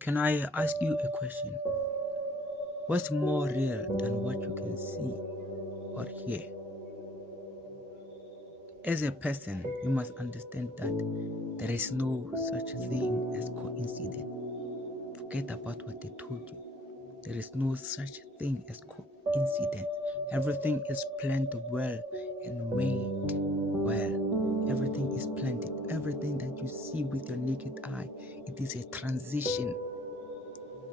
Can I ask you a question? What's more real than what you can see or hear? As a person, you must understand that there is no such thing as coincidence. Forget about what they told you. There is no such thing as coincidence. Everything is planned well and made well. Everything is planned. Everything that you see with your naked eye, it is a transition.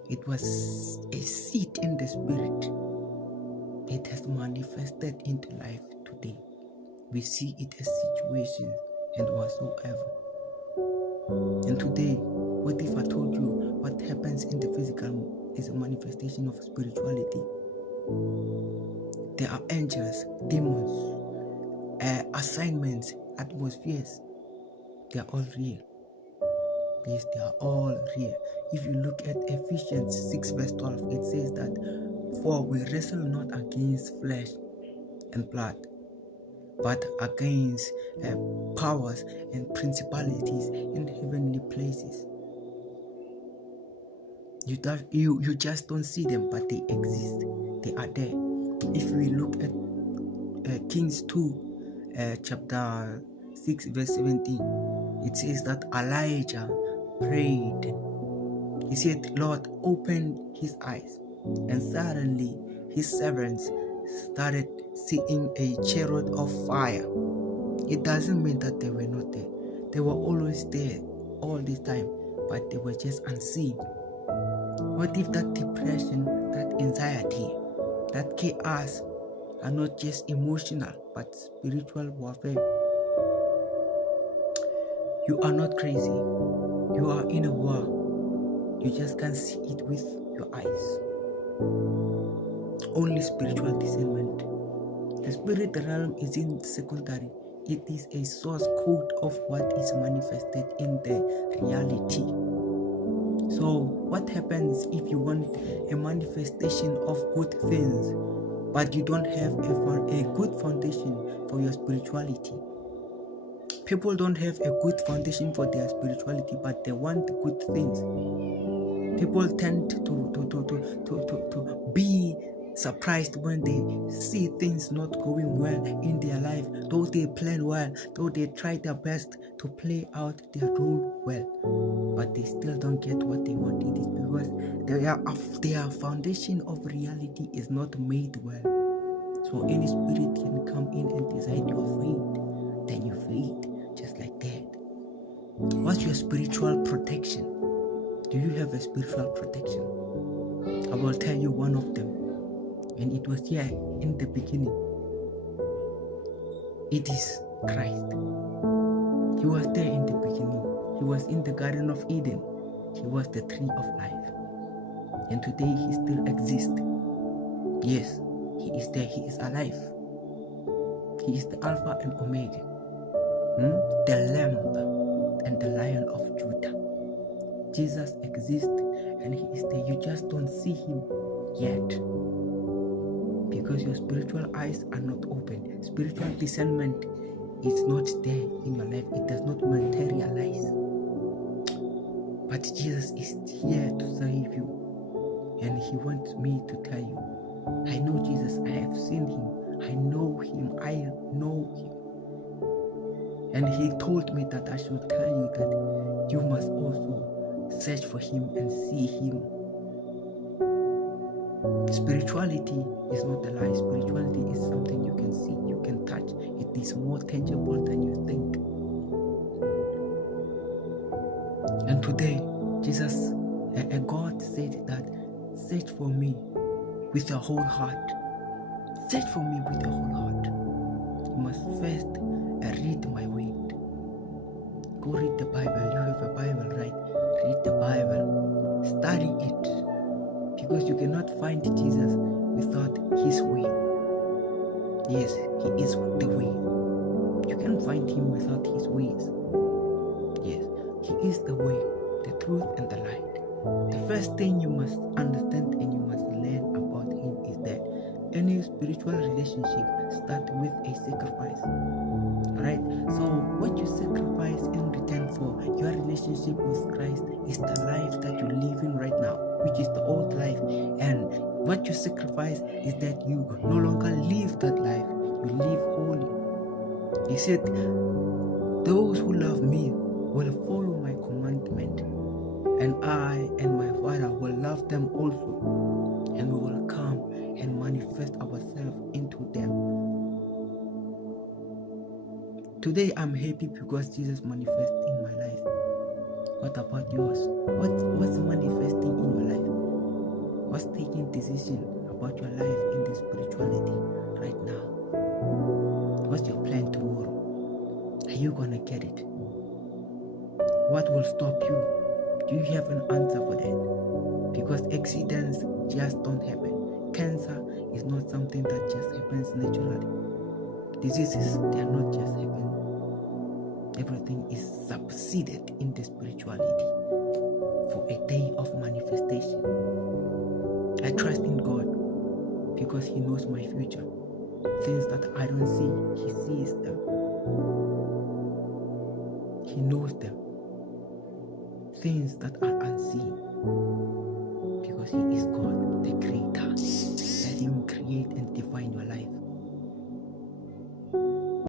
It was a seed in the spirit. It has manifested into life today. We see it as situations and whatsoever. And today, what if I told you what happens in the physical is a manifestation of spirituality? There are angels, demons, assignments, atmospheres. They are all real. Yes, they are all real. If you look at Ephesians 6 verse 12, it says that, "For we wrestle not against flesh and blood, but against powers and principalities in heavenly places." You just don't see them, but they exist. They are there. If we look at Kings 2, chapter 6, verse 17, it says that Elijah prayed. He said, "Lord, open his eyes." And suddenly his servants started seeing a chariot of fire. It doesn't mean that they were not there. They were always there all this time, but they were just unseen. What if that depression, that anxiety, that chaos are not just emotional but spiritual warfare? You are not crazy. You are in a war. You just can't see it with your eyes. Only spiritual discernment. The spirit realm is in secondary. It is a source code of what is manifested in the reality. So what happens if you want a manifestation of good things, but you don't have a good foundation for your spirituality? People don't have a good foundation for their spirituality, but they want good things. People tend to be surprised when they see things not going well in their life, though they plan well, though they try their best to play out their role well, but they still don't get what they want. It is because their foundation of reality is not made well. So any spirit can come in and decide you are afraid, then you fade just like that. What's your spiritual protection? Do you have a spiritual protection? I will tell you one of them, and it was here in the beginning. It is Christ. He was there in the beginning. He was in the Garden of Eden. He was the tree of life. And today he still exists. Yes, he is there. He is alive. He is the Alpha and Omega. The Lamb and the Lion of Judah. Jesus exists and he is there. You just don't see him yet because your spiritual eyes are not open. Spiritual discernment is not there in your life. It does not materialize. But Jesus is here to save you. And he wants me to tell you, I know Jesus. I have seen him. I know him. I know him. And he told me that I should tell you that you must also search for him and see him. Spirituality is not a lie. Spirituality is something you can see, you can touch. It is more tangible than you think. And today, Jesus, God said that, search for me with your whole heart. Search for me with your whole heart. You must first read my word. Go read the Bible. You have a Bible, right? Read the Bible. Study it. Because you cannot find Jesus without his way. Yes, he is the way. You can't find him without his ways. Yes, he is the way, the truth, and the light. The first thing you must understand and you must learn about him is that any spiritual relationship starts with a sacrifice. Alright? So what you sacrifice in return for your relationship with Christ is the life that you're living What you sacrifice is that you no longer live that life, you live holy. He said, those who love me will follow my commandment, and I and my Father will love them also, and we will come and manifest ourselves into them. Today I'm happy because Jesus manifests in my life. What about yours? What's manifesting in your life? What's taking decision about your life in the spirituality right now? What's your plan tomorrow? Are you gonna get it? What will stop you? Do you have an answer for that? Because accidents just don't happen. Cancer is not something that just happens naturally. Diseases, they are not just happening. Everything is subsided in the spirituality for a day of manifestation. I trust in God because He knows my future. Things that I don't see, He sees them. He knows them. Things that are unseen, because He is God, the Creator. Let Him create and define